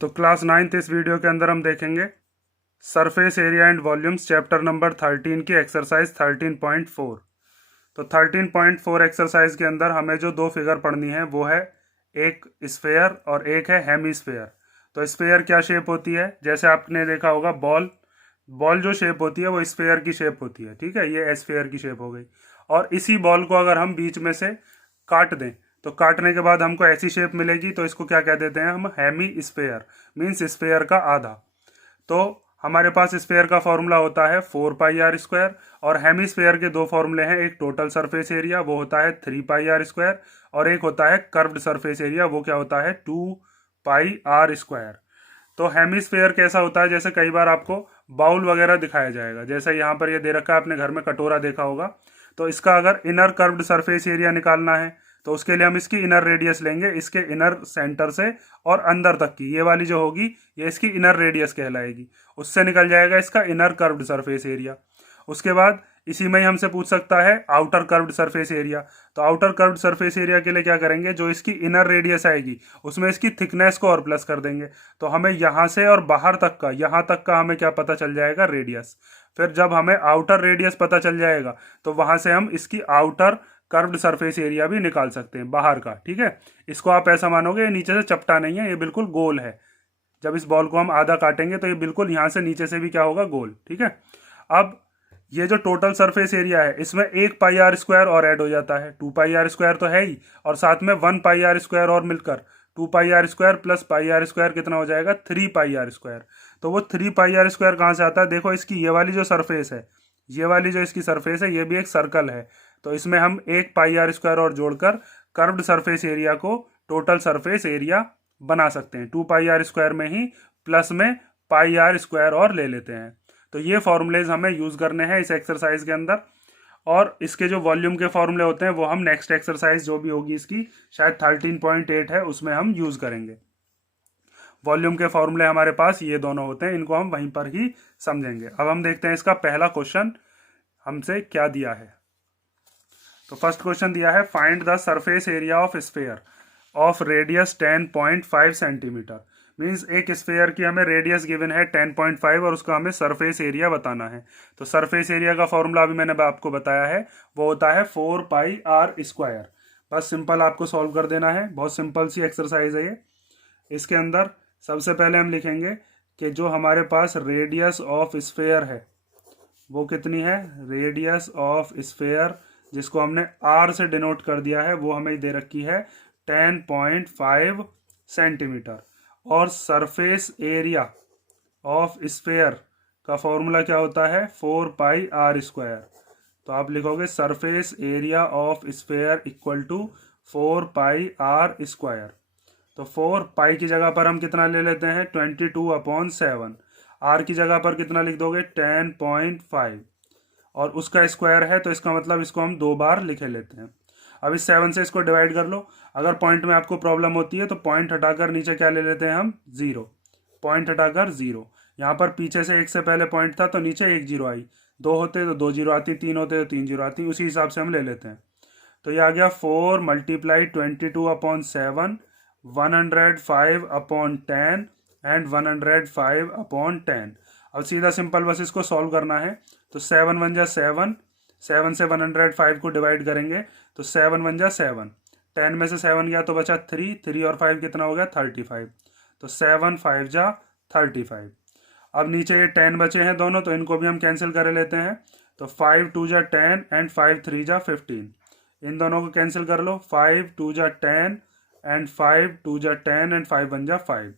तो class 9th इस video के अंदर हम देखेंगे surface area and volumes chapter number 13 की एक्सरसाइज 13.4। तो 13.4 एक्सरसाइज के अंदर हमें जो दो फिगर पढ़नी है वो है एक स्फेयर और एक है हेमीस्फेयर। तो स्फेयर क्या शेप होती है, जैसे आपने देखा होगा बॉल बॉल जो शेप होती है वो स्फेयर की शेप होती है, ठीक है, ये स्फेयर की शेप हो गई। और इसी बॉल को अगर हम बीच में से काट दें तो काटने के बाद हमको ऐसी शेप मिलेगी, तो इसको क्या कह देते हैं हम, हेमी स्फेयर, मीन्स स्फेयर का आधा। तो हमारे पास स्फेयर का फॉर्मूला होता है 4πr²। और हेमीस्फेयर के दो फॉर्मूले हैं, एक टोटल सरफेस एरिया वो होता है 3πr², और एक होता है कर्व्ड सरफेस एरिया वो क्या होता है 2πr²। तो हेमीस्फेयर कैसा होता है, जैसे कई बार आपको बाउल वगैरह दिखाया जाएगा, जैसे यहाँ पर ये दे रखा है, आपने घर में कटोरा देखा होगा। तो इसका अगर इनर कर्व्ड सरफेस एरिया निकालना है तो उसके लिए हम इसकी इनर रेडियस लेंगे, इसके इनर सेंटर से और अंदर तक की, ये वाली जो होगी ये इसकी इनर रेडियस कहलाएगी। उससे निकल जाएगा इसका इनर कर्व्ड सरफेस एरिया। उसके बाद इसी में ही हमसे पूछ सकता है आउटर कर्व्ड सरफेस एरिया। तो आउटर कर्व्ड सरफेस एरिया के लिए क्या करेंगे, जो इसकी इनर रेडियस आएगी उसमें इसकी थिकनेस को और प्लस कर देंगे, तो हमें यहाँ से और बाहर तक का, यहाँ तक का हमें क्या पता चल जाएगा, रेडियस। फिर जब हमें आउटर रेडियस पता चल जाएगा तो वहां से हम इसकी आउटर कर्व्ड सरफेस एरिया भी निकाल सकते हैं बाहर का, ठीक है। इसको आप ऐसा मानोगे, ये नीचे से चपटा नहीं है, ये बिल्कुल गोल है। जब इस बॉल को हम आधा काटेंगे तो ये बिल्कुल यहाँ से नीचे से भी क्या होगा, गोल, ठीक है। अब ये जो टोटल सरफेस एरिया है इसमें 1πr² और ऐड हो जाता है, 2πr² तो है ही, और साथ में 1πr² और मिलकर 2πr² प्लस πr² कितना हो जाएगा, 3πr²। तो वो 3πr² कहाँ से आता है, देखो इसकी ये वाली जो सरफेस है, ये वाली जो इसकी सरफेस है, ये भी एक सर्कल है, तो इसमें हम 1πr² और जोड़कर कर्व्ड सरफेस एरिया को टोटल सरफेस एरिया बना सकते हैं। 2πr² में ही प्लस में πr² और ले लेते हैं। तो ये फॉर्मूलेज हमें यूज करने हैं इस एक्सरसाइज के अंदर, और इसके जो वॉल्यूम के फॉर्मूले होते हैं वो हम नेक्स्ट एक्सरसाइज जो भी होगी इसकी, शायद 13.8 है, उसमें हम यूज करेंगे। वॉल्यूम के फॉर्मूले हमारे पास ये दोनों होते हैं, इनको हम वहीं पर ही समझेंगे। अब हम देखते हैं इसका पहला क्वेश्चन हमसे क्या दिया है। तो फर्स्ट क्वेश्चन दिया है, find the surface area of sphere of radius 10.5 centimetre. Means एक स्फेयर की हमें रेडियस गिवन है 10.5 और उसका हमें सरफेस एरिया बताना है। तो सरफेस एरिया का फॉर्मूला अभी मैंने आपको बताया है, वो होता है 4πr²। बस सिंपल आपको सॉल्व कर देना है, बहुत सिंपल सी एक्सरसाइज है ये। इसके अंदर सबसे पहले हम लिखेंगे कि जो हमारे पास रेडियस ऑफ स्फेयर है वो कितनी है, रेडियस ऑफ स्फेयर जिसको हमने r से डिनोट कर दिया है वो हमें दे रखी है 10.5 सेंटीमीटर। और सरफेस एरिया ऑफ स्फेयर का फॉर्मूला क्या होता है, 4πr²। तो आप लिखोगे surface area of sphere equal to 4πr²। तो 4π की जगह पर हम कितना ले लेते हैं, 22/7। r की जगह पर कितना लिख दोगे, 10.5, और उसका स्क्वायर है तो इसका मतलब इसको हम 2 बार लिखे लेते हैं। अब इस 7 से इसको डिवाइड कर लो। अगर पॉइंट में आपको प्रॉब्लम होती है तो पॉइंट हटाकर नीचे क्या ले लेते हैं हम, 0। पॉइंट हटाकर 0। यहाँ पर पीछे से 1 से पहले पॉइंट था तो नीचे 1 0 आई, 2 होते तो 2 0 आती, 3 होते तो 3 0 आती, उसी हिसाब से हम ले लेते हैं। तो ये आ गया 4 × 22/7, 105/10 एंड 105/10। अब सीधा सिंपल बस इसको सॉल्व करना है। तो 7 1 जा 7, 7 से 105 को डिवाइड करेंगे तो 7 1 जा 7, 10 में से 7 गया तो बचा 3, 3 और 5 कितना हो गया, 35। तो 7 5 जा 35। अब नीचे ये 10 बचे हैं दोनों, तो इनको भी हम कैंसिल कर लेते हैं। तो 5 2 जा 10 एंड 5 3 जा 15। इन दोनों को कैंसिल कर लो, 5 2 जा 10 एंड 5 2 जा 10 एंड 5 1 जा 5।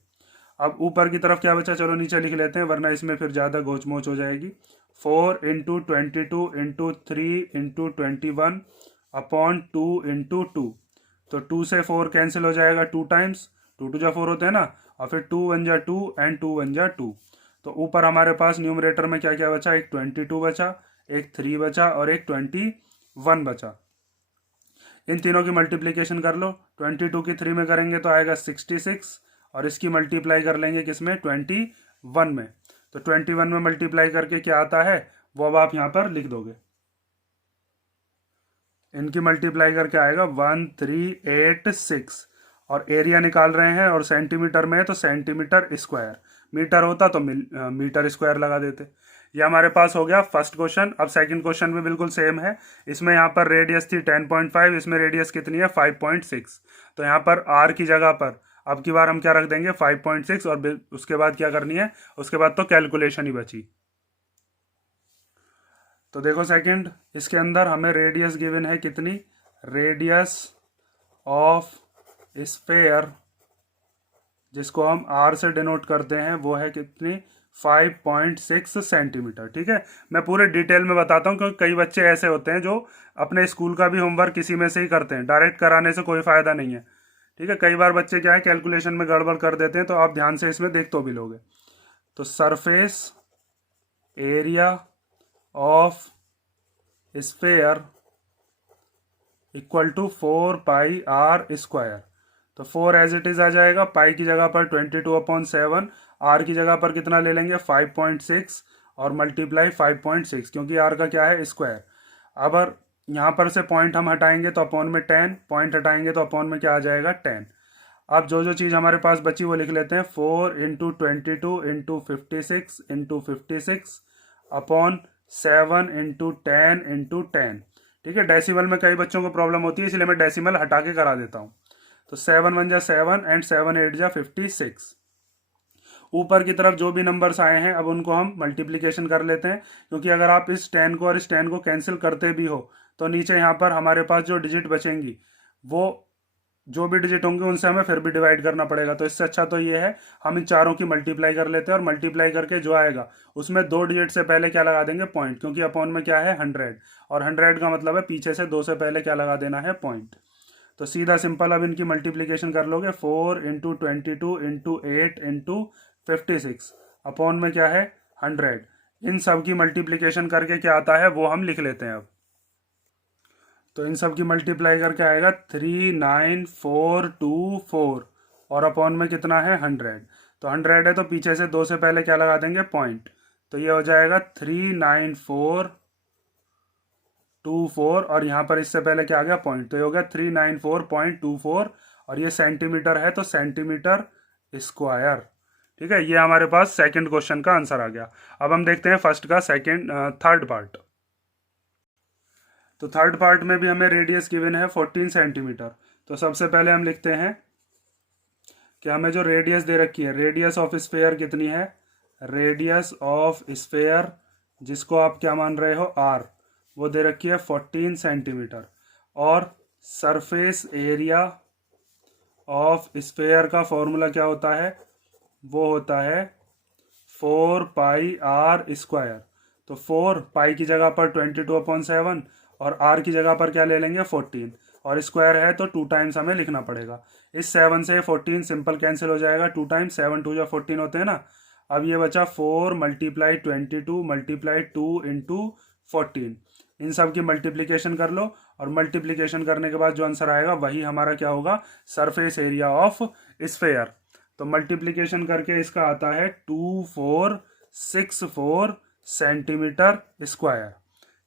अब ऊपर की तरफ क्या बचा, चलो नीचे लिख लेते हैं वरना इसमें फिर ज़्यादा घोच मोच हो जाएगी। 4 × 22 × 3 × 21/2 × 2। तो 2 से 4 कैंसिल हो जाएगा 2 टाइम्स, 2 2 जा 4 होते हैं ना, और फिर 2 1 जा 2 एंड 2 1 जा 2। तो ऊपर हमारे पास न्यूमरेटर में क्या क्या बचा, एक 22 बचा, एक 3 बचा और एक 21 बचा। इन तीनों की मल्टीप्लीकेशन कर लो, 22 की 3 में करेंगे तो आएगा 66, और इसकी मल्टीप्लाई कर लेंगे किसमें, 21 में। तो 21 में मल्टीप्लाई करके क्या आता है वो अब आप यहाँ पर लिख दोगे। इनकी मल्टीप्लाई करके आएगा 1386, और एरिया निकाल रहे हैं और सेंटीमीटर में है तो सेंटीमीटर स्क्वायर, मीटर होता तो मीटर स्क्वायर लगा देते। ये हमारे पास हो गया फर्स्ट क्वेश्चन। अब सेकंड क्वेश्चन भी बिल्कुल सेम है। इसमें यहाँ पर रेडियस थी 10.5, इसमें रेडियस कितनी है 5.6। तो यहाँ पर आर की जगह पर अब की बार हम क्या रख देंगे 5.6 और उसके बाद क्या करनी है, उसके बाद तो कैलकुलेशन ही बची। तो देखो सेकंड, इसके अंदर हमें रेडियस गिवन है कितनी, रेडियस ऑफ स्फेयर जिसको हम आर से डिनोट करते हैं वो है कितनी 5.6 सेंटीमीटर। ठीक है, मैं पूरे डिटेल में बताता हूँ क्योंकि कई बच्चे ऐसे होते हैं जो अपने स्कूल का भी होमवर्क किसी में से ही करते हैं, डायरेक्ट कराने से कोई फ़ायदा नहीं है। ठीक है, कई बार बच्चे क्या है कैलकुलेशन में गड़बड़ कर देते हैं, तो आप ध्यान से इसमें देख तो भी लोगे। तो surface area of sphere equal to 4πr²। तो 4 एज इट इज आ जाएगा, पाई की जगह पर 22/7, आर की जगह पर कितना ले लेंगे 5.6 और मल्टीप्लाई 5.6 क्योंकि आर का क्या है स्क्वायर। अब यहाँ पर से पॉइंट हम हटाएंगे तो अपॉन में 10, पॉइंट हटाएंगे तो अपॉन में क्या आ जाएगा 10। अब जो जो चीज़ हमारे पास बची वो लिख लेते हैं, 4 × 22 × 56 × 56 अपॉन 7 × 10 × 10। ठीक है, डेसिमल में कई बच्चों को प्रॉब्लम होती है इसलिए मैं डेसिमल हटा के करा देता हूँ। तो 7 × 1 = 7 एंड 7 × 8 = 56। ऊपर की तरफ जो भी नंबर्स आए हैं अब उनको हम मल्टीप्लिकेशन कर लेते हैं, क्योंकि अगर आप इस 10 को और इस 10 को कैंसिल करते भी हो तो नीचे यहाँ पर हमारे पास जो डिजिट बचेंगी वो जो भी डिजिट होंगे उनसे हमें फिर भी डिवाइड करना पड़ेगा। तो इससे अच्छा तो ये है हम इन चारों की मल्टीप्लाई कर लेते हैं और मल्टीप्लाई करके जो आएगा उसमें 2 डिजिट से पहले क्या लगा देंगे पॉइंट, क्योंकि अपॉन में क्या है 100 और 100 का मतलब है पीछे से 2 से पहले क्या लगा देना है पॉइंट। तो सीधा सिंपल अब इनकी मल्टीप्लिकेशन कर लोगे, 4 × 22 × 8 × 56 अपॉन में क्या है 100। इन सब की मल्टीप्लिकेशन करके क्या आता है वो हम लिख लेते हैं अब। तो इन सब की मल्टीप्लाई करके आएगा 39424 और अपॉन में कितना है 100। तो 100 है तो पीछे से 2 से पहले क्या लगा देंगे पॉइंट, तो ये हो जाएगा 39424 और यहाँ पर इससे पहले क्या आ गया पॉइंट, तो ये हो गया 394.24 और ये सेंटीमीटर है तो सेंटीमीटर स्क्वायर। ठीक है, ये हमारे पास सेकंड क्वेश्चन का आंसर आ गया। अब हम देखते हैं फर्स्ट का थर्ड पार्ट। तो थर्ड पार्ट में भी हमें रेडियस गिवन है 14 सेंटीमीटर। तो सबसे पहले हम लिखते हैं कि हमें जो रेडियस दे रखी है, रेडियस ऑफ स्फेयर कितनी है, रेडियस ऑफ स्फेयर जिसको आप क्या मान रहे हो आर, वो दे रखी है 14 सेंटीमीटर। और सरफेस एरिया ऑफ स्फेयर का फॉर्मूला क्या होता है, वो होता है 4πr²। तो 4 पाई की जगह पर 22/7 और आर की जगह पर क्या ले लेंगे 14 और स्क्वायर है तो 2 टाइम्स हमें लिखना पड़ेगा। इस 7 से 14 सिंपल कैंसिल हो जाएगा, 2 टाइम्स 7 2 14 होते हैं ना। अब ये बचा 4 × 22 × 2 × 14। इन सब की मल्टीप्लिकेशन कर लो और मल्टीप्लिकेशन करने के बाद जो आंसर आएगा वही हमारा क्या होगा सरफेस एरिया ऑफ स्फेयर। तो मल्टीप्लिकेशन करके इसका आता है 2464 सेंटीमीटर स्क्वायर।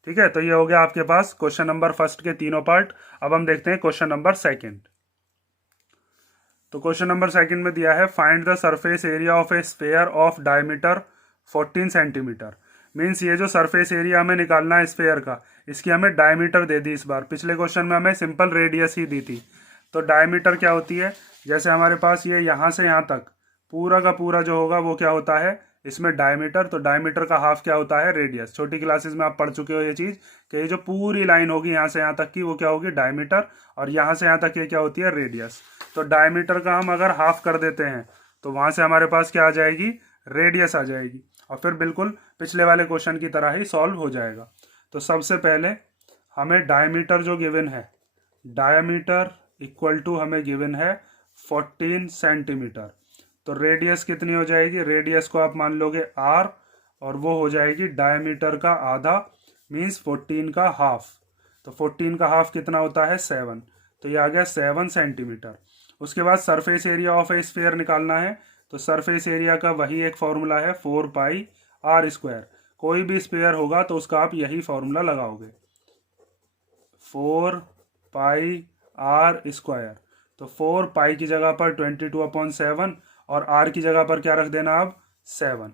ठीक है, तो ये हो गया आपके पास क्वेश्चन नंबर फर्स्ट के तीनों पार्ट। अब हम देखते हैं क्वेश्चन नंबर सेकंड। तो क्वेश्चन नंबर सेकंड में दिया है find the surface area of A sphere of diameter 14 centimetre. Means ये जो सरफेस एरिया हमें निकालना है स्फेयर का, इसकी हमें डायमीटर दे दी इस बार। पिछले क्वेश्चन में हमें सिंपल रेडियस ही दी थी। तो डायमीटर क्या होती है, जैसे हमारे पास ये यहाँ से यहाँ तक पूरा का पूरा जो होगा वो क्या होता है इसमें डायमीटर। तो डायमीटर का हाफ क्या होता है रेडियस। छोटी क्लासेस में आप पढ़ चुके हो ये चीज़ कि ये जो पूरी लाइन होगी यहाँ से यहाँ तक की वो क्या होगी डायमीटर, और यहाँ से यहाँ तक ये क्या होती है रेडियस। तो डायमीटर का हम अगर हाफ कर देते हैं तो वहाँ से हमारे पास क्या आ जाएगी रेडियस आ जाएगी, और फिर बिल्कुल पिछले वाले क्वेश्चन की तरह ही सॉल्व हो जाएगा। तो सबसे पहले हमें डायमीटर जो गिवन है, डायमीटर इक्वल टू हमें गिवन है 14 सेंटीमीटर। तो रेडियस कितनी हो जाएगी, रेडियस को आप मान लोगे r और वो हो जाएगी डायमीटर का आधा मीन्स 14 का हाफ। तो 14 का हाफ कितना होता है 7, तो ये आ गया 7 सेंटीमीटर। उसके बाद surface area of A sphere निकालना है। तो सरफेस एरिया का वही एक फॉर्मूला है 4πr²। कोई भी स्फीयर होगा तो उसका आप यही फॉर्मूला लगाओगे 4πr²। तो 4 पाई की जगह पर 22/7 और आर की जगह पर क्या रख देना आप 7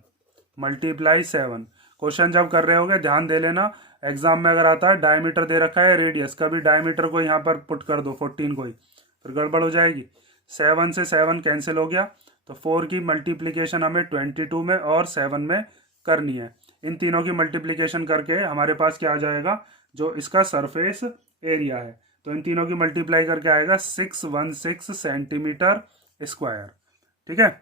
मल्टीप्लाई 7। क्वेश्चन जब कर रहे होगे ध्यान दे लेना, एग्जाम में अगर आता है डायमीटर दे रखा है रेडियस, कभी डायमीटर को यहाँ पर पुट कर दो 14 को ही, फिर गड़बड़ हो जाएगी। 7 से 7 कैंसिल हो गया, तो 4 की मल्टीप्लीकेशन हमें 22 में और 7 में करनी है। इन तीनों की मल्टीप्लीकेशन करके हमारे पास क्या आ जाएगा, जो इसका सरफेस एरिया है, तो इन तीनों की मल्टीप्लाई करके आएगा 616 सेंटीमीटर स्क्वायर। ठीक है,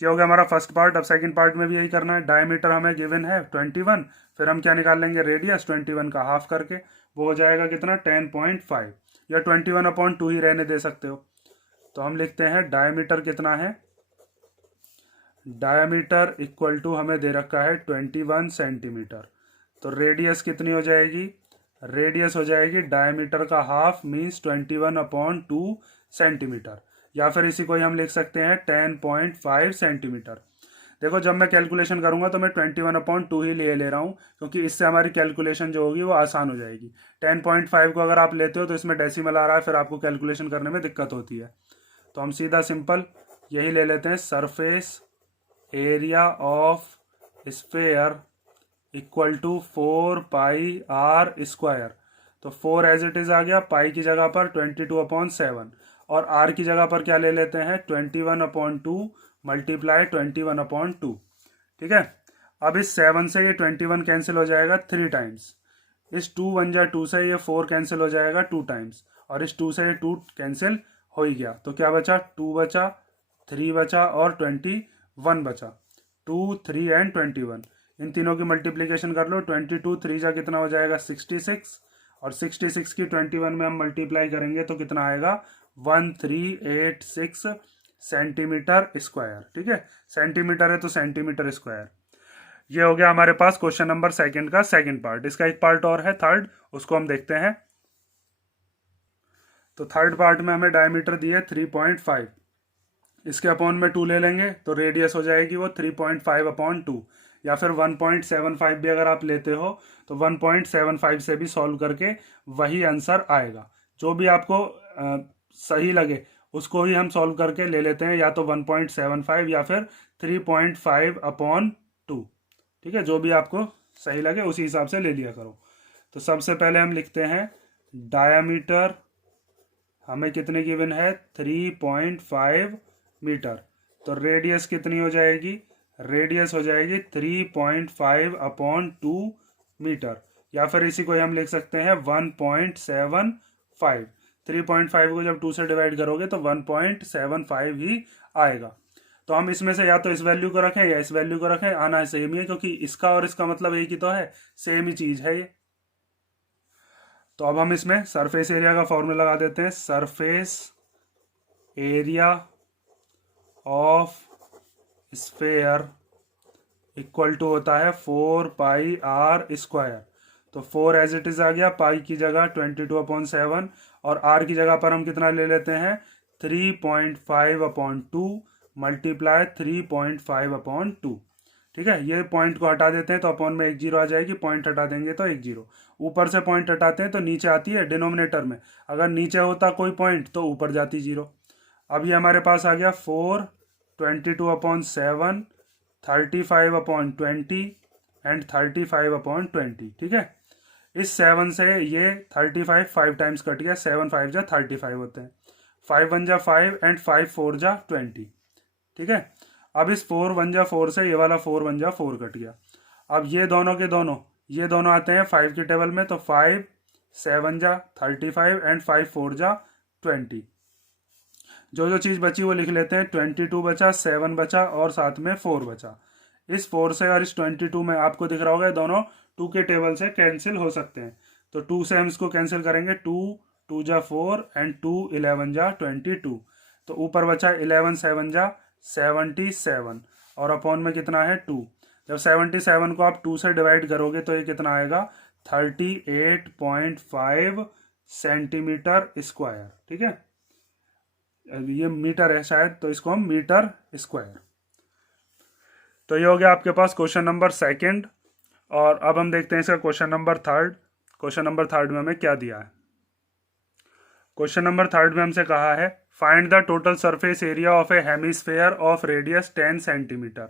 ये हो गया हमारा फर्स्ट पार्ट। अब सेकंड पार्ट में भी यही करना है। डायमीटर हमें गिवन है 21, फिर हम क्या निकाल लेंगे रेडियस 21 का हाफ करके, वो हो जाएगा कितना 10.5, या 21/2 ही रहने दे सकते हो। तो हम लिखते हैं डायमीटर कितना है, डायमीटर इक्वल टू हमें दे रखा है 21 सेंटीमीटर। तो रेडियस कितनी हो जाएगी, रेडियस हो जाएगी डायमीटर का हाफ मीन्स 21/2 सेंटीमीटर, या फिर इसी को ही हम लिख सकते हैं 10.5 सेंटीमीटर। देखो जब मैं कैलकुलेशन करूंगा तो मैं 21/2 ही ले रहा हूँ, क्योंकि इससे हमारी कैलकुलेशन जो होगी वो आसान हो जाएगी। 10.5 को अगर आप लेते हो तो इसमें डेसिमल आ रहा है, फिर आपको कैलकुलेशन करने में दिक्कत होती है। तो हम सीधा सिंपल यही ले लेते हैं, surface area of sphere equal to 4 pi r square. तो 4 एज इट इज आ गया, पाई की जगह पर 22/7 और आर की जगह पर क्या ले लेते हैं 21/2 मल्टीप्लाई 21/2। ठीक है, अब इस 7 से ये 21 कैंसिल हो जाएगा 3 टाइम्स, इस 2 1 जा 2 से ये 4 कैंसिल हो जाएगा 2 टाइम्स, और इस 2 से ये 2 कैंसिल हो ही गया। तो क्या बचा 2 बचा, 3 बचा और 21 बचा। 2 3 एंड 21, इन तीनों की मल्टीप्लीकेशन कर लो। 22 3 जा कितना हो जाएगा 66, और 66 की 21 में हम मल्टीप्लाई करेंगे तो कितना आएगा 1386 सेंटीमीटर स्क्वायर। ठीक है, सेंटीमीटर है तो सेंटीमीटर स्क्वायर। ये हो गया हमारे पास क्वेश्चन नंबर सेकंड का सेकंड पार्ट। इसका एक पार्ट और है थर्ड, उसको हम देखते हैं। तो थर्ड पार्ट में हमें डायमीटर दी है 3.5, इसके अपॉन में 2 ले लेंगे तो रेडियस हो जाएगी वो 3.5/2, या फिर 1.75 भी अगर आप लेते हो तो 1.75 से भी सॉल्व करके वही आंसर आएगा। जो भी आपको सही लगे उसको ही हम सॉल्व करके ले लेते हैं, या तो 1.75 या फिर 3.5/2। ठीक है, जो भी आपको सही लगे उसी हिसाब से ले लिया करो। तो सबसे पहले हम लिखते हैं डायमीटर हमें कितने गिवन है 3.5 मीटर। तो रेडियस कितनी हो जाएगी, रेडियस हो जाएगी 3.5/2 मीटर, या फिर इसी को हम लिख सकते हैं 1.75। 3.5 को जब 2 से डिवाइड करोगे तो 1.75 ही आएगा। तो हम इसमें से या तो इस वैल्यू को रखें या इस वैल्यू को रखें, आना सेम ही है, क्योंकि इसका और इसका मतलब एक ही तो है, सेम ही चीज है ये। तो अब हम इसमें सरफेस एरिया का फॉर्मूला लगा देते हैं। Surface area of sphere equal to होता है 4 पाई आर स्क्वायर। तो 4 एज इट इज आ गया, पाई की जगह 22/7 और आर की जगह पर हम कितना ले लेते हैं 3.5/2 मल्टीप्लाई 3.5/2। ठीक है, ये पॉइंट को हटा देते हैं तो अपॉन में 1 जीरो आ जाएगी, पॉइंट हटा देंगे तो 1 जीरो। ऊपर से पॉइंट हटाते हैं तो नीचे आती है डिनोमिनेटर में, अगर नीचे होता कोई पॉइंट तो ऊपर जाती जीरो। अब ये हमारे पास आ गया 4 22/7 35/20 एंड 35/20। ठीक है, इस 7 से ये 35 5 टाइम्स कट गया, 7 5 जा 35 होते हैं, 5 1 जा 5 एंड 5 4 जा 20। ठीक है, अब इस 4 1 जा 4 से ये वाला 4 1 जा 4 कट गया। अब ये दोनों के दोनों ये दोनों आते हैं 5 की टेबल में, तो 5 7 जा 35 एंड 5 4 जा 20। जो जो चीज बची वो लिख लेते हैं। 22 बचा, 7 बचा और साथ में 4 बचा। इस 4 से और इस 22 में आपको दिख रहा होगा दोनों 2 के टेबल से कैंसिल हो सकते हैं, तो 2 से हम इसको कैंसिल करेंगे। 2 2 जा 4 एंड 2 11 जा 22। तो ऊपर बचा 11 7 जा 77 और अपॉन में कितना है 2। जब 77 को आप 2 से डिवाइड करोगे तो ये कितना आएगा 38.5 सेंटीमीटर स्क्वायर। ठीक है, ये मीटर है शायद, तो इसको हम मीटर स्क्वायर। तो ये हो गया आपके पास क्वेश्चन नंबर सेकंड। और अब हम देखते हैं इसका question number third. Question number third में हमें क्या दिया है। क्वेश्चन नंबर 3 में हमसे कहा है find the total surface area of A hemisphere of radius 10 centimetre,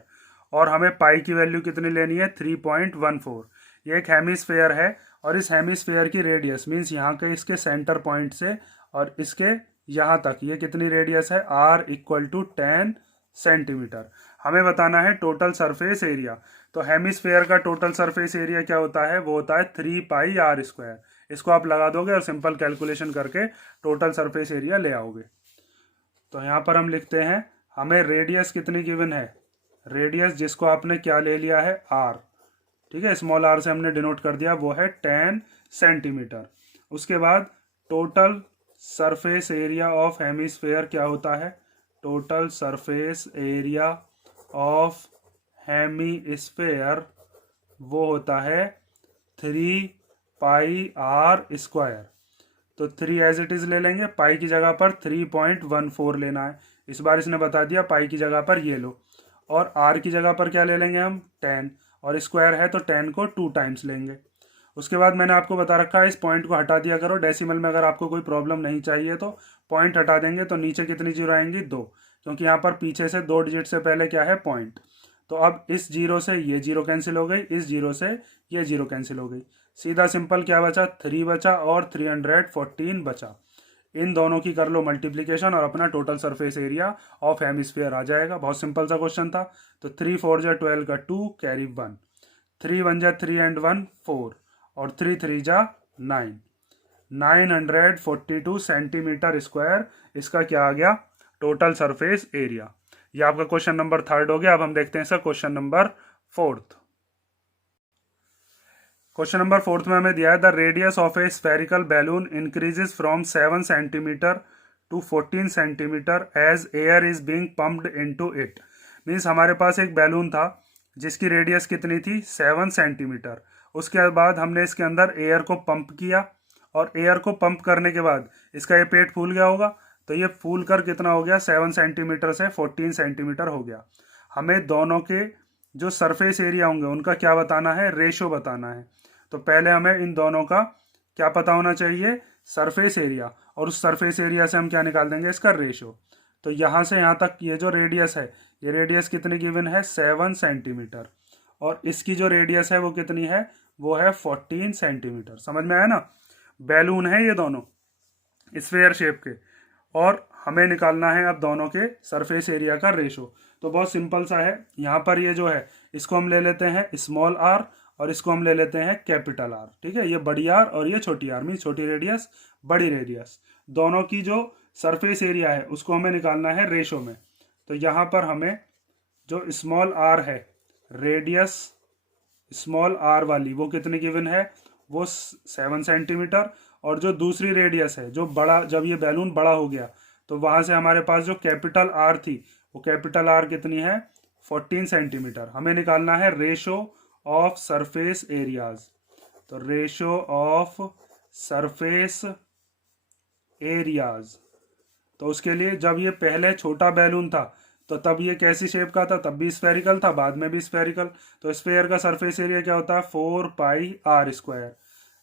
और हमें पाई की वैल्यू कितनी लेनी है 3.14। ये एक हेमिस्फेयर है और इस हेमिस्फेयर की रेडियस मीन्स यहाँ के इसके सेंटर पॉइंट से और इसके यहाँ तक ये कितनी रेडियस है r इक्वल टू 10 सेंटीमीटर। हमें बताना है टोटल सरफेस एरिया। तो हेमिस्फेयर का टोटल सरफेस एरिया क्या होता है, वो होता है 3πr²। इसको आप लगा दोगे और सिंपल कैलकुलेशन करके टोटल सरफेस एरिया ले आओगे। तो यहाँ पर हम लिखते हैं हमें रेडियस कितनी गिवन है, रेडियस जिसको आपने क्या ले लिया है r, ठीक है, स्मॉल r से हमने डिनोट कर दिया, वो है 10 सेंटीमीटर। उसके बाद total surface area of hemisphere क्या होता है, total surface area of hemisphere वो होता है 3πr²। तो 3 एज इट इज ले लेंगे, पाई की जगह पर 3.14 लेना है। इस बार इसने बता दिया पाई की जगह पर ये लो, और r की जगह पर क्या ले लेंगे हम 10, और स्क्वायर है तो 10 को 2 टाइम्स लेंगे। उसके बाद मैंने आपको बता रखा है इस पॉइंट को हटा दिया करो डेसिमल में। अगर आपको कोई प्रॉब्लम नहीं चाहिए तो पॉइंट हटा देंगे, तो नीचे कितनी जीरो आएंगी 2, क्योंकि यहाँ पर पीछे से 2 डिजिट से पहले क्या है पॉइंट। तो अब इस जीरो से ये जीरो कैंसिल हो गई, इस जीरो से ये जीरो कैंसिल हो गई, सीधा सिंपल क्या बचा 3 बचा और 314 बचा। इन दोनों की कर लो मल्टीप्लीकेशन और अपना total surface area of hemisphere आ जाएगा। बहुत सिंपल सा क्वेश्चन था। तो 3 4 जा 12 का 2 कैरी 1, 3 1 जा 3 एंड 1 4, और 3 3 जा 9, 942 सेंटीमीटर स्क्वायर इसका क्या आ गया टोटल सरफेस एरिया। ये आपका क्वेश्चन नंबर 3 हो गया। अब हम देखते हैं sir question number 4। Question number 4 में हमें दिया है the radius of a spherical balloon increases from 7 centimetre to 14 centimetre as air is being pumped into it. Means हमारे पास एक बैलून था जिसकी रेडियस कितनी थी 7 सेंटीमीटर। उसके बाद हमने इसके अंदर एयर को पंप किया, और एयर को पंप करने के बाद इसका ये पेट फूल गया होगा, तो ये फूल कर कितना हो गया 7 सेंटीमीटर से 14 सेंटीमीटर हो गया। हमें दोनों के जो सरफेस एरिया होंगे उनका क्या बताना है, रेशो बताना है। तो पहले हमें इन दोनों का क्या पता होना चाहिए, सरफेस एरिया, और उस सरफेस एरिया से हम क्या निकाल देंगे इसका रेशो। तो यहाँ से यहाँ तक ये जो रेडियस है, ये रेडियस कितनी गिवन है 7 सेंटीमीटर, और इसकी जो रेडियस है वो कितनी है, वो है 14 सेंटीमीटर। समझ में आया ना। बैलून है ये दोनों स्फेयर शेप के, और हमें निकालना है अब दोनों के सरफेस एरिया का रेशो। तो बहुत सिंपल सा है। यहाँ पर ये जो है इसको हम ले लेते हैं स्मॉल आर, और इसको हम ले लेते हैं कैपिटल आर। ठीक है, ये बड़ी आर और ये छोटी आर, मीन छोटी रेडियस बड़ी रेडियस, दोनों की जो सरफेस एरिया है उसको हमें निकालना है रेशो में। तो यहाँ पर हमें जो स्मॉल आर है, रेडियस स्मॉल आर वाली वो कितनी गिवन है, वो 7 सेंटीमीटर, और जो दूसरी रेडियस है जो बड़ा, जब ये बैलून बड़ा हो गया तो वहां से हमारे पास जो कैपिटल आर थी वो कैपिटल आर कितनी है 14 सेंटीमीटर। हमें निकालना है रेशो ऑफ सरफेस एरियाज। तो रेशो ऑफ सरफेस एरियाज, तो उसके लिए जब ये पहले छोटा बैलून था तो तब ये कैसी शेप का था, तब भी स्फेरिकल था, बाद में भी स्फेरिकल। तो स्फेयर का सरफेस एरिया क्या होता है 4πr²।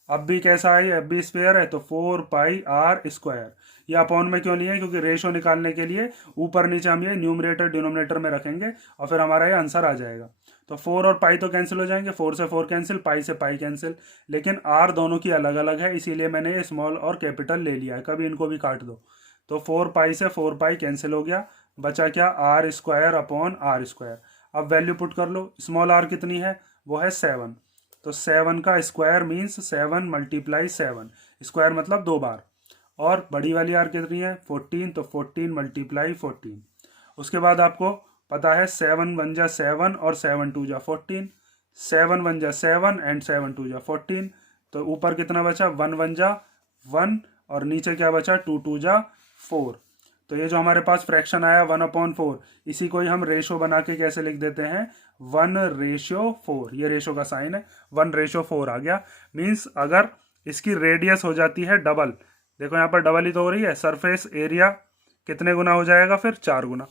अब भी कैसा है, अब भी स्फेयर है तो 4πr²। ये अपॉन में क्यों नहीं है, क्योंकि रेशो निकालने के लिए ऊपर नीचे हम ये न्यूमरेटर डिनोमिनेटर में रखेंगे और फिर हमारा ये आंसर आ जाएगा। तो 4 और पाई तो कैंसिल हो जाएंगे, 4 से 4 कैंसिल, पाई से पाई कैंसिल, लेकिन आर दोनों की अलग अलग है, इसीलिए मैंने ये स्मॉल और कैपिटल ले लिया है। कभी इनको भी काट दो। तो 4 पाई से 4 पाई कैंसिल हो गया, बचा क्या r² अपॉन r²। अब वैल्यू पुट कर लो। स्मॉल आर कितनी है, वो है 7, तो 7 का स्क्वायर मीन्स 7 मल्टीप्लाई 7, स्क्वायर मतलब 2 बार, और बड़ी वाली आर कितनी है 14, तो 14 मल्टीप्लाई 14। उसके बाद आपको पता है 7 1 जा 7 और 7 2 जा 14, 7 1 जा 7 एंड 7 2 जा 14। तो ऊपर कितना बचा 1 1 जा 1, और नीचे क्या बचा 2 2 जा 4। तो ये जो हमारे पास फ्रैक्शन आया 1/4, इसी को ही हम रेशो बना के कैसे लिख देते हैं 1/4। ये रेशो का साइन है, 1/4 आ गया। मीन्स अगर इसकी रेडियस हो जाती है डबल, देखो यहाँ पर डबल ही तो हो रही है, सरफेस एरिया कितने गुना हो जाएगा फिर 4 गुना।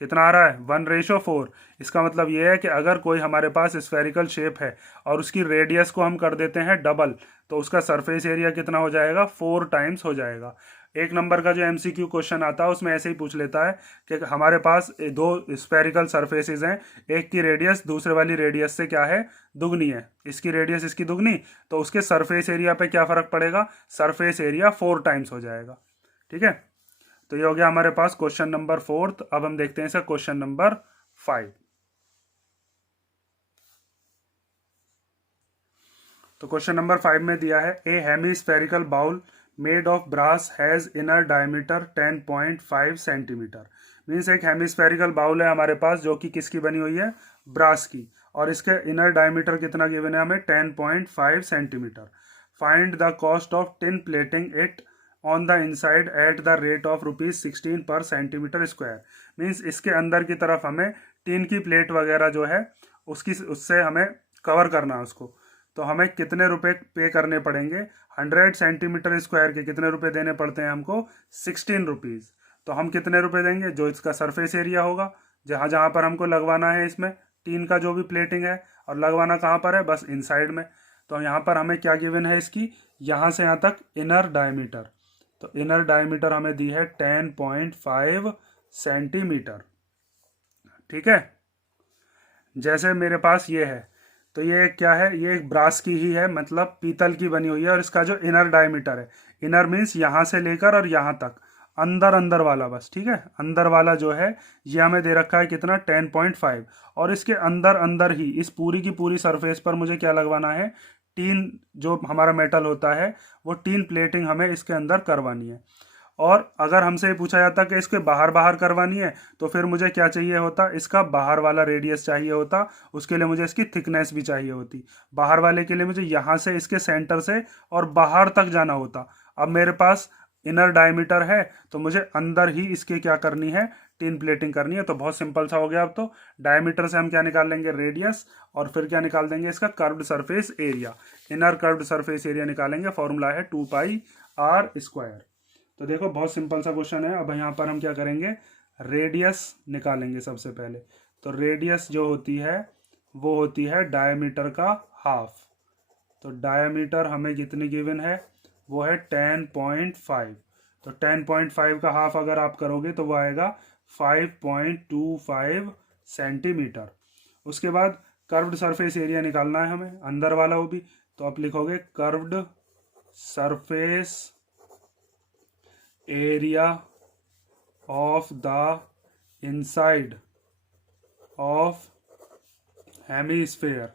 कितना आ रहा है 1:4। इसका मतलब ये है कि अगर कोई हमारे पास स्फेरिकल शेप है और उसकी रेडियस को हम कर देते हैं डबल, तो उसका सरफेस एरिया कितना हो जाएगा 4 टाइम्स हो जाएगा। एक नंबर का जो एमसीक्यू क्वेश्चन आता है उसमें ऐसे ही पूछ लेता है कि हमारे पास दो स्फेरिकल सरफेसेस हैं, एक की रेडियस दूसरे वाली रेडियस से क्या है दुगनी है, इसकी रेडियस इसकी दुगनी, तो उसके सरफेस एरिया पे क्या फर्क पड़ेगा, सरफेस एरिया 4 टाइम्स हो जाएगा। ठीक है, तो ये हो गया हमारे पास क्वेश्चन नंबर 4। अब हम देखते हैं इसका क्वेश्चन नंबर 5। तो क्वेश्चन नंबर 5 में दिया है a hemispherical bowl made of brass has inner diameter 10.5 centimetre. Means एक हेमिस्फेरिकल बाउल है हमारे पास जो कि किसकी बनी हुई है, ब्रास की, और इसके इनर डायमीटर कितना गिवन है हमें 10.5 centimetre. Find the cost of tin plating it on the inside at the rate of ₹16 पर सेंटीमीटर स्क्वायर। मीन्स इसके अंदर की तरफ हमें टिन की प्लेट वगैरह जो है उससे हमें कवर करना है उसको, तो हमें कितने रुपए पे करने पड़ेंगे, 100 सेंटीमीटर स्क्वायर के कितने रुपए देने पड़ते हैं हमको 16 रुपीज़। तो हम कितने रुपए देंगे, जो इसका सरफेस एरिया होगा जहाँ जहाँ पर हमको लगवाना है इसमें टीन का जो भी प्लेटिंग है, और लगवाना कहाँ पर है, बस इनसाइड में। तो यहाँ पर हमें क्या गिवन है इसकी, यहाँ से यहाँ तक इनर डायमीटर, तो इनर डायमीटर हमें दी है 10.5 सेंटीमीटर। ठीक है, जैसे मेरे पास ये है, तो ये क्या है, ये एक ब्रास की ही है, मतलब पीतल की बनी हुई है, और इसका जो इनर डायमीटर है, इनर मीन्स यहाँ से लेकर और यहाँ तक, अंदर अंदर वाला बस, ठीक है, अंदर वाला जो है ये हमें दे रखा है कितना 10.5, और इसके अंदर अंदर ही इस पूरी की पूरी सरफेस पर मुझे क्या लगवाना है, टीन जो हमारा मेटल होता है वो टीन प्लेटिंग हमें इसके अंदर करवानी है। और अगर हमसे ये पूछा जाता कि इसके बाहर बाहर करवानी है, तो फिर मुझे क्या चाहिए होता, इसका बाहर वाला रेडियस चाहिए होता, उसके लिए मुझे इसकी थिकनेस भी चाहिए होती। बाहर वाले के लिए मुझे यहाँ से इसके सेंटर से और बाहर तक जाना होता। अब मेरे पास इनर डायमीटर है, तो मुझे अंदर ही इसके क्या करनी है, टिन प्लेटिंग करनी है। तो बहुत सिंपल सा हो गया। अब तो डायमीटर से हम क्या निकाल लेंगे, रेडियस, और फिर क्या निकाल देंगे, इसका curved surface area, inner curved surface area निकालेंगे। फॉर्मूला है 2πr²। तो देखो बहुत सिंपल सा क्वेश्चन है। अब यहाँ पर हम क्या करेंगे, रेडियस निकालेंगे सबसे पहले। तो रेडियस जो होती है वो होती है डायमीटर का हाफ। तो डायमीटर हमें कितनी गिवन है, वो है 10.5। तो 10.5 का हाफ अगर आप करोगे तो वो आएगा 5.25 सेंटीमीटर। उसके बाद कर्व्ड सरफेस एरिया निकालना है हमें, अंदर वाला वो भी। तो आप लिखोगे curved surface area of the inside of hemisphere.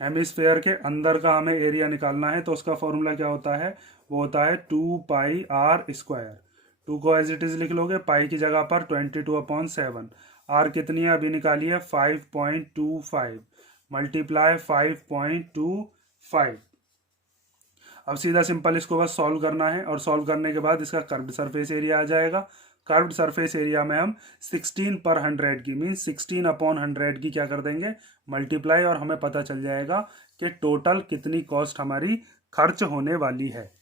Hemisphere के अंदर का हमें एरिया निकालना है, तो उसका फॉर्मूला क्या होता है, वो होता है 2πr²। 2 को एज इट इज लिख लोगे, पाई की जगह पर 22/7। आर कितनी है अभी निकालिए, 5.25 मल्टीप्लाई 5.25। अब सीधा सिंपल इसको बस सॉल्व करना है, और सॉल्व करने के बाद इसका कर्व्ड सरफेस एरिया आ जाएगा। कर्व्ड सरफेस एरिया में हम 16/100 की मीन 16/100 की क्या कर देंगे, मल्टीप्लाई, और हमें पता चल जाएगा कि टोटल कितनी कॉस्ट हमारी खर्च होने वाली है।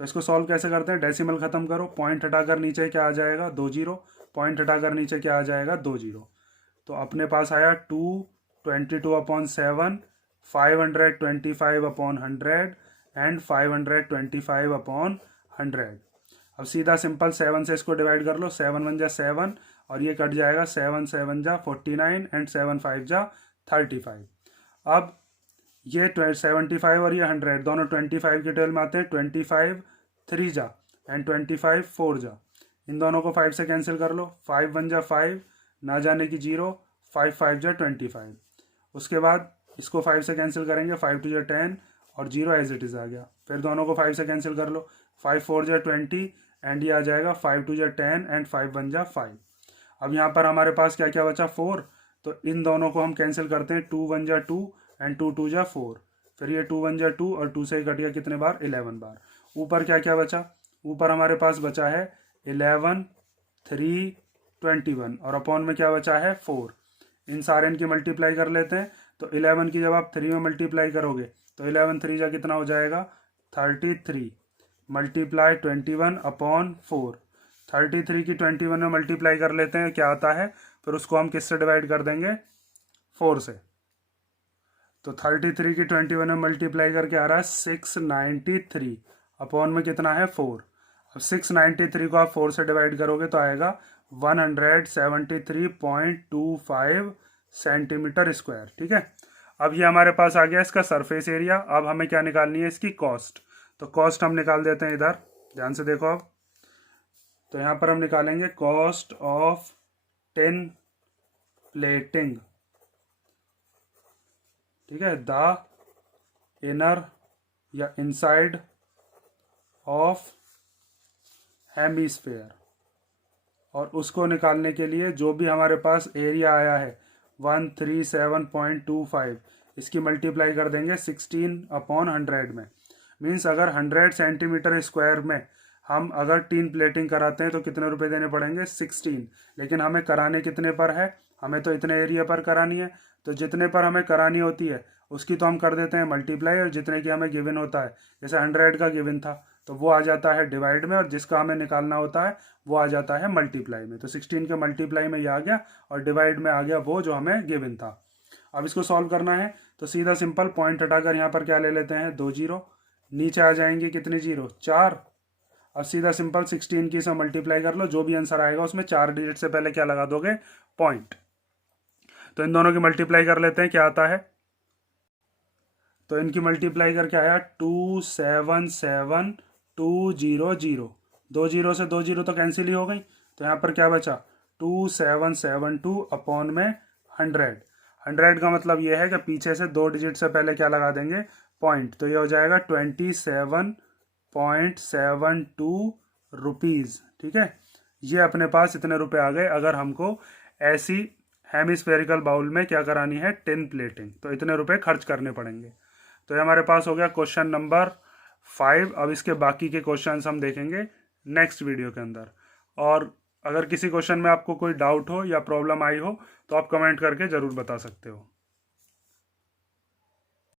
तो इसको सॉल्व कैसे करते हैं, डेसिमल खत्म करो, पॉइंट हटाकर नीचे क्या आ जाएगा 2 0, पॉइंट हटाकर नीचे क्या आ जाएगा 2 0। तो अपने पास आया 222/7, 525/100 एंड 525/100। अब सीधा सिंपल 7 से इसको डिवाइड कर लो, 7 1 जा 7, और ये कट जाएगा 7 7 जा 49 एंड 7 5 जा 35। अब ये 75 और ये 100 दोनों 25 के टेल में आते हैं, 25 3 जा एंड 25 4 जा। इन दोनों को 5 से कैंसिल कर लो, 5 1 जा 5, ना जाने की 0, 5 5 जा 25। उसके बाद इसको 5 से कैंसिल करेंगे, 5 2 जा 10 और 0 एज इट इज आ गया। फिर दोनों को 5 से कैंसिल कर लो, 5 4 जा 20 एंड ये आ जाएगा 5 2 जा 10 एंड 5 1 जा 5। अब यहाँ पर हमारे पास क्या क्या बचा 4, तो इन दोनों को हम कैंसिल करते हैं, 2 1 जा 2 एंड 2 2 जा 4। फिर ये 2 1 जा 2 और 2 से कट गया कितने बार, 11 बार। ऊपर क्या क्या बचा, ऊपर हमारे पास बचा है 11 3 21 और अपॉन में क्या बचा है 4। इन सारे इनकी मल्टीप्लाई कर लेते हैं। तो 11 की जब आप 3 में मल्टीप्लाई करोगे तो 11 3 जा कितना हो जाएगा 33 मल्टीप्लाई 21/4। 33 की 21 में मल्टीप्लाई कर लेते हैं, क्या आता है फिर उसको हम किससे डिवाइड कर देंगे, 4 से। तो 33 की 21 में मल्टीप्लाई करके आ रहा है 693, अपॉन में कितना है 4। अब 693 को आप 4 से डिवाइड करोगे तो आएगा 173.25 सेंटीमीटर स्क्वायर। ठीक है, अब ये हमारे पास आ गया इसका सरफेस एरिया। अब हमें क्या निकालनी है, इसकी कॉस्ट। तो कॉस्ट हम निकाल देते हैं इधर, ध्यान से देखो। अब तो यहाँ पर हम निकालेंगे कॉस्ट ऑफ टिन प्लेटिंग। ठीक है, द इनर या इनसाइड ऑफ हेमिस्फेयर। और उसको निकालने के लिए जो भी हमारे पास एरिया आया है 137.25, इसकी मल्टीप्लाई कर देंगे 16/100 में। मीन्स अगर 100 सेंटीमीटर स्क्वायर में हम अगर टीन प्लेटिंग कराते हैं तो कितने रुपए देने पड़ेंगे, 16। लेकिन हमें कराने कितने पर है, हमें तो इतने एरिया पर करानी है। तो जितने पर हमें करानी होती है उसकी तो हम कर देते हैं मल्टीप्लाई, और जितने की हमें गिवन होता है, जैसे 100 का गिवन था तो वो आ जाता है डिवाइड में, और जिसका हमें निकालना होता है वो आ जाता है मल्टीप्लाई में। तो 16 के मल्टीप्लाई में ये आ गया, और डिवाइड में आ गया वो जो हमें गिवन था। अब इसको सॉल्व करना है तो सीधा सिंपल पॉइंट हटाकर यहाँ पर क्या ले लेते हैं, 2 जीरो। नीचे आ जाएंगे कितने जीरो, 4। अब सीधा सिंपल 16 की से मल्टीप्लाई कर लो, जो भी आंसर आएगा उसमें 4 डिजिट से पहले क्या लगा दोगे, पॉइंट। तो इन दोनों की मल्टीप्लाई कर लेते हैं, क्या आता है। तो इनकी मल्टीप्लाई करके आया 277,200। 2 जीरो से 2 जीरो तो कैंसिल ही हो गई, तो यहाँ पर क्या बचा 2772 अपॉन में 100। 100 का मतलब ये है कि पीछे से 2 डिजिट से पहले क्या लगा देंगे, पॉइंट। तो ये हो जाएगा 27.72 रुपीज़। ठीक है, ये अपने पास इतने रुपए आ गए अगर हमको ऐसी हेमिस्फेरिकल बाउल में क्या करानी है, टिन प्लेटिंग। तो इतने रुपए खर्च करने पड़ेंगे। तो ये हमारे पास हो गया क्वेश्चन नंबर 5। अब इसके बाकी के क्वेश्चंस हम देखेंगे नेक्स्ट वीडियो के अंदर। और अगर किसी क्वेश्चन में आपको कोई डाउट हो या प्रॉब्लम आई हो तो आप कमेंट करके ज़रूर बता सकते हो।